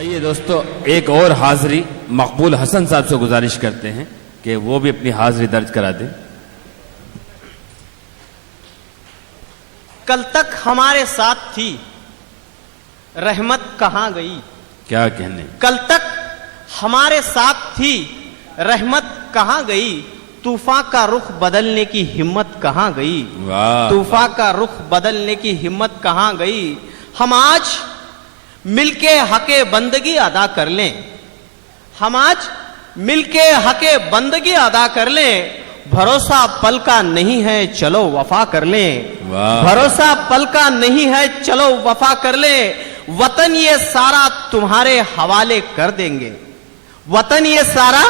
आइए दोस्तों, एक और हाजिरी मकबूल हसन साहब से गुजारिश करते हैं कि वो भी अपनी हाजिरी दर्ज करा दें। कल तक हमारे साथ थी, रहमत कहां गई। क्या कहने, कल तक हमारे साथ थी, रहमत कहां गई। तूफान का रुख बदलने की हिम्मत कहां गई। वाह, तूफान का रुख बदलने की हिम्मत कहां गई। हम आज मिलके हके बंदगी अदा कर लें, हम आज मिलके हके बंदगी अदा कर लें। भरोसा पल का नहीं है, चलो वफा कर लें। वाह। भरोसा पल का नहीं है, चलो वफा कर लें। वतन ये सारा तुम्हारे हवाले कर देंगे, वतन ये सारा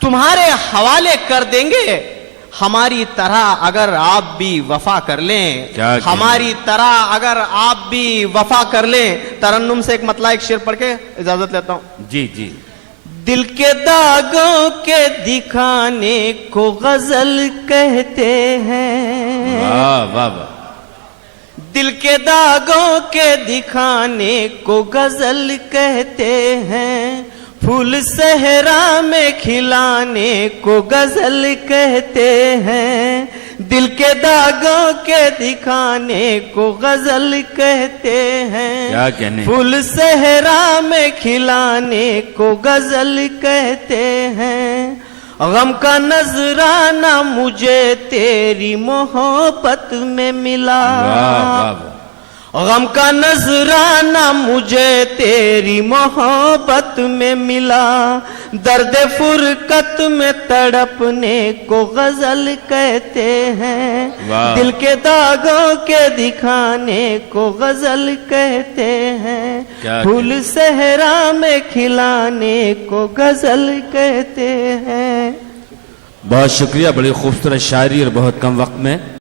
तुम्हारे हवाले कर देंगे। हमारी तरह अगर आप भी वफा कर लें, हमारी तरह अगर आप भी वफा कर लें। तरन्नुम से एक मतला एक शेर पढ़ के इजाजत लेता हूं। जी जी। दिल के दागों के दिखाने को गजल कहते हैं। वाह वाह वाह। दिल के दागों के दिखाने को गजल कहते हैं। फूल सहरा में खिलाने को गजल कहते हैं। दिल के दागों के दिखाने को गजल कहते हैं। क्या कहने, फूल सहरा में खिलाने को गजल कहते हैं। गम का नजराना मुझे तेरी मोहब्बत में मिला। वाह वाह। गम का नजराना मुझे तेरी मोहब्बत में मिला। दर्द फुरकत में तड़पने को गजल कहते हैं। दिल के दागों के दिखाने को गजल कहते हैं। फूल सहरा में खिलाने को गजल कहते हैं। बहुत शुक्रिया, बड़ी खूबसूरत शायरी और बहुत कम वक्त में।